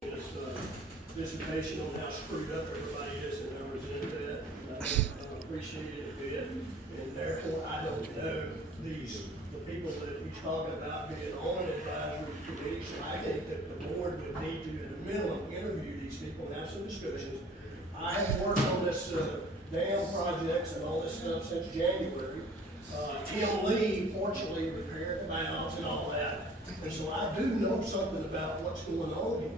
this dissertation on how screwed up everybody is, and I resented that. And I appreciate it a bit, and therefore I don't know the people that he's talking about being on an advisory committee. So I think that the board would need to, at a minimum, interview these people and have some discussions. I have worked on this dam projects and all this stuff since January. Tim Lee fortunately repaired the valves and all that. And so I do know something about what's going on here.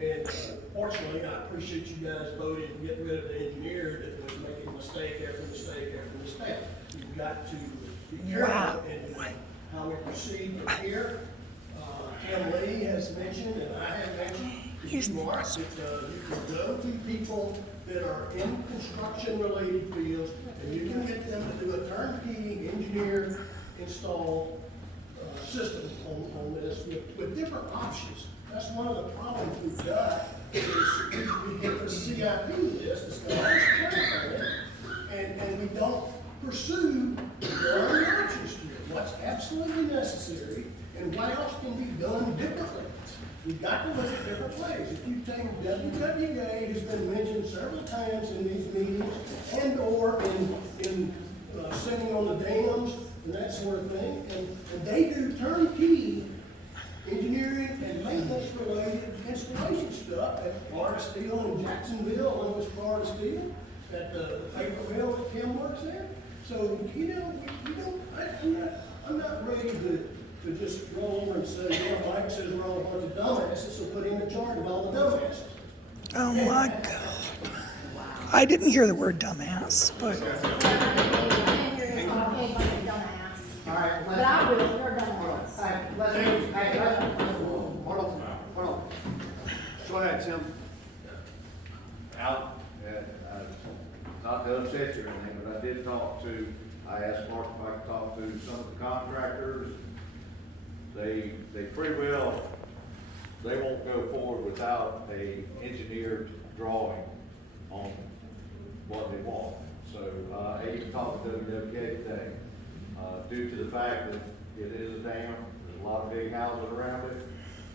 And fortunately, I appreciate you guys voting to get rid of the engineer that was making mistake after mistake after mistake. You've got to be careful in how we proceed from here. Tim Lee has mentioned, and I have mentioned, Mark, that you can go to people that are in construction-related fields, and you can get them to do a turnkey engineer install system on this with different options. That's one of the problems we've got is we get the CIP list, the and we don't pursue the other options here. What's absolutely necessary and what else can be done differently. We've got to look at different ways. If you take WWA has been mentioned several times in these meetings and or in sitting on the dams and that sort of thing, and they do turnkey engineering and maintenance related installation stuff at Florida Steel in Jacksonville, and was Florida Steel, at the paper mill that Kim works there. So, you know, I'm not ready to just roll over and say, well, Mike says we're all a bunch of dumbasses, so put him in charge of all the dumbasses. Oh my God. I didn't hear the word dumbass, but. All right, But I will, you're dumbass. hold on. Go ahead, Tim. Al, not to upset you or anything, but I asked Mark if I could talk to some of the contractors. They pretty well, they won't go forward without a engineered drawing on what they want. So, I even talked to WWK today, due to the fact that it is a dam, there's a lot of big houses around it.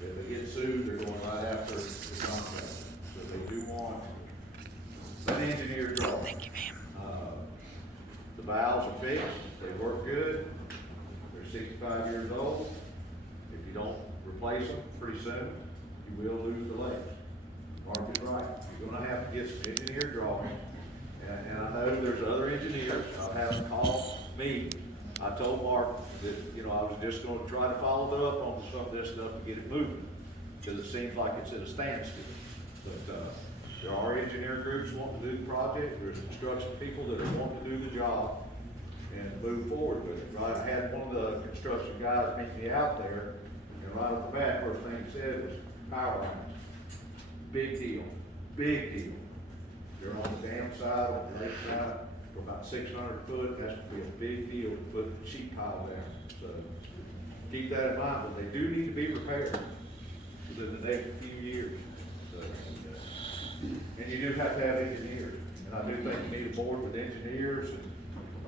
If they get sued, they're going right after the contractor. So they do want an engineered drawing. Thank you, ma'am. The valves are fixed, they work good, they're 65 years old. If you don't replace them pretty soon, you will lose the legs. Mark is right, you're gonna have to get some engineered drawings. And I know there's other engineers, I've had them call me. I told Mark that, you know, I was just gonna try to follow up on some of this stuff and get it moving, because it seems like it's at a standstill. But, there are engineer groups wanting to do the project, there's construction people that are wanting to do the job and move forward with it. Right, I had one of the construction guys meet me out there, and right off the bat, first thing he said was power lines. Big deal, big deal. They're on the dam side, on the lake side, for about 600 foot, that's gonna be a big deal to put sheet pile down. So keep that in mind, but they do need to be prepared within the next few years. So, and you do have to have engineers, and I do think you need a board with engineers and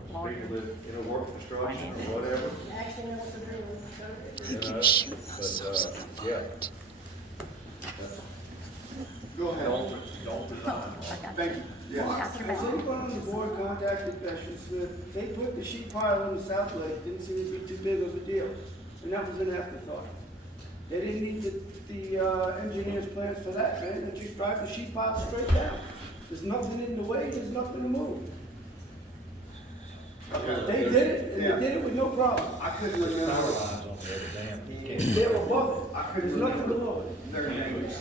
people that, you know, work construction or whatever. Actually, know what to do. You keep shooting ourselves in the yeah. foot. Go ahead. Don't resign. Thank you. Yes. Has anyone on the board contacted Bession Smith? They put the sheet pile in the South Lake, didn't seem to be too big of a deal, and that was an afterthought. They didn't need the engineer's plans for that, man, they just drive the sheet pile straight down. There's nothing in the way, there's nothing to move. They did it, and they did it with no problem. I couldn't remember. Power lines on the other dam. They're above it, I couldn't there's nothing remember. below it. Their names.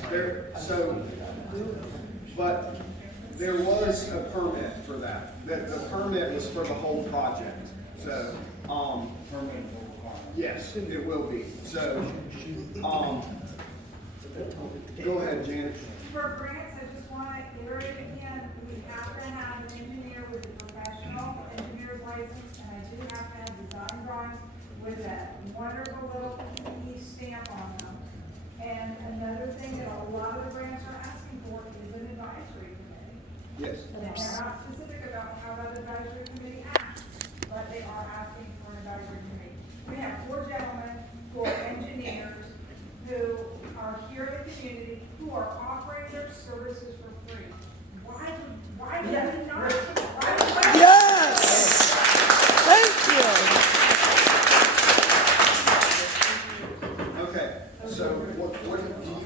But there was a permit for that. The permit was for the whole project. So, yes, it will be. So, go ahead, Janet. For grants, I just want to iterate again, we have to have an engineer with a professional engineer's license, and I do have to have design drawings with that wonderful little PE stamp on them. And another thing that a lot of the grants are asking for is an advisory committee. Yes. And they're not specific about how that advisory committee acts, but they are asking for an advisory committee. We have 4 gentlemen who are engineers who are here in the community, who are offering their services for free. Why do we not? Why Yes! Thank you. Okay, so what do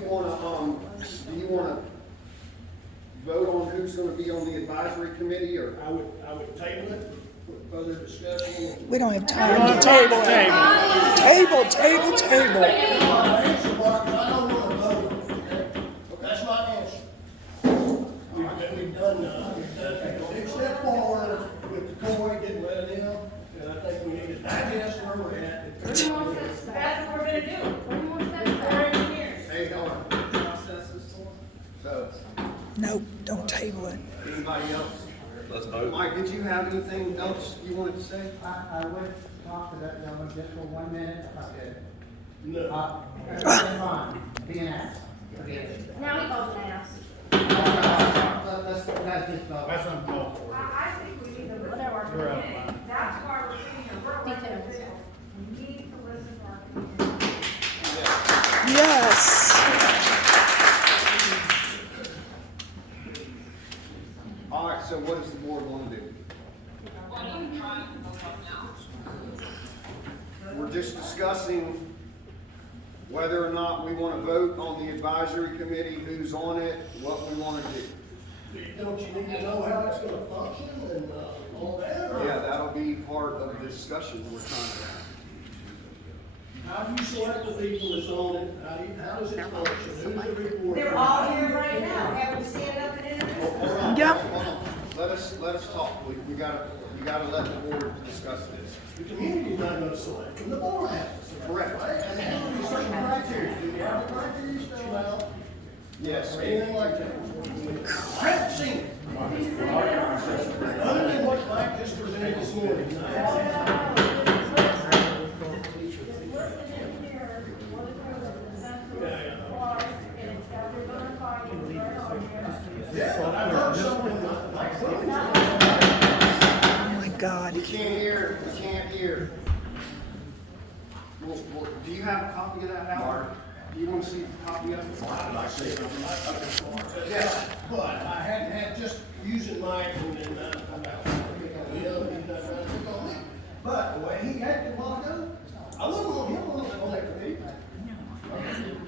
you wanna vote on who's gonna be on the advisory committee, or? I would table it for further discussion. We don't have time to table it. Table. My answer, Marcus, I don't want to vote, okay? That's my answer. We've done a big step forward with the COI getting rid of them, and I think we need to digest where we're at. That's what we're gonna do. We're engineers. Hey, hold on. So, Nope, don't table it. anybody else? Let's vote. Mike, did you have anything else you wanted to say? I would talk to that gentleman just for 1 minute, if I could. No. Everything's fine, being asked. Forget it. Now he calls an ass. Let's just vote. That's uncalled for. I think we need to listen to Whatever. our community. That's why we're sitting here. We're elected Details. officials. We need to listen to our community. Yes. All right, so what does the board want to do? We're just discussing whether or not we want to vote on the advisory committee, who's on it, what we want to do. Don't you need to know how it's gonna function and, all that? or- Yeah, that'll be part of the discussion we're trying to have. How do you select the people that's on it? How does it function? Who's the reporter? They're all here right now. Have we stand up and introduce them? Hold on, Yep. hold on. Let us talk. We gotta let the board discuss this. The community's not gonna select them, the board has to select. Correct. Right? And there have to be certain criteria. Do you have the criteria spelled out? Yes. Or anything like that? I haven't seen it. Other than what Mike just presented this morning. I haven't seen it. Yeah, I've heard someone like Oh my God. We can't hear. Well, do you have a copy of that, Howard? Do you want to see a copy of it? I'd like to say something. Yeah, but I hadn't had just using Mike and then, I'm out. He's not trying to pick on me. But the way he acted a while ago, I wouldn't want him on that committee.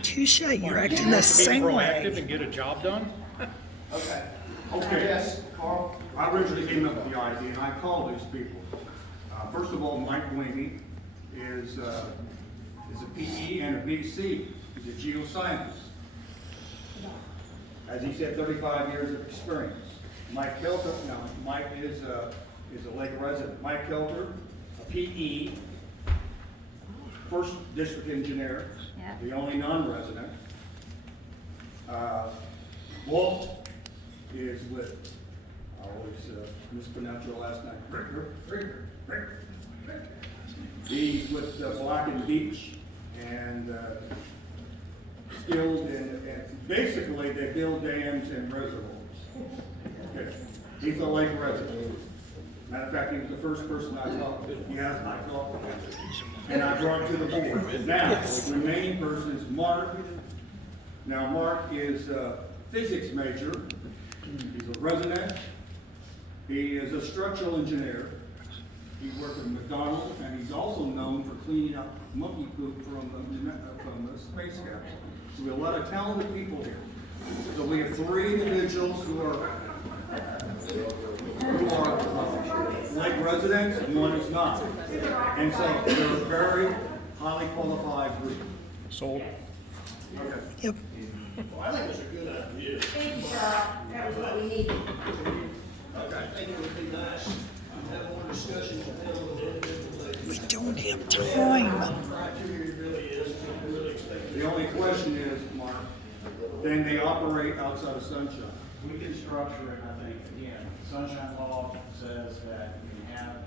Touche, you're acting the same Proactive way. and get a job done? Okay. Okay. Yes, Carl? I originally came up with the idea, and I called these people. First of all, Mike Blaney is a PE and a BC. He's a geoscientist. As he said, 35 years of experience. Mike Kelter, no, Mike is a Lake resident. Mike Kelter, a PE, first district engineer, the only non-resident. Walt is with, I always mispronounce your last name, Bricker. He's with Black and Beach, and skilled in, basically they build dams and reservoirs. Okay. He's a lake resident. Matter of fact, he was the first person I talked to. Yes, I talked to him. And I brought to the board. Now, the remaining person is Mark. Now, Mark is a physics major. He's a resident. He is a structural engineer. He worked at McDonald's, and he's also known for cleaning up monkey poop from the space capsule. So we have a lot of talented people here. So we have 3 individuals who are lake residents, and 1 is not. And so they're a very highly qualified group. Sold. Okay. Yep. Well, I think it's a good idea. Thank you, Charles. That was what we needed. Okay, I think it would be nice to have more discussions with them on the individual. We don't have time. Criteria really is, we really expect. The only question is, Mark, then they operate outside of Sunshine. We can structure it, I think, again, Sunshine Law says that you can have a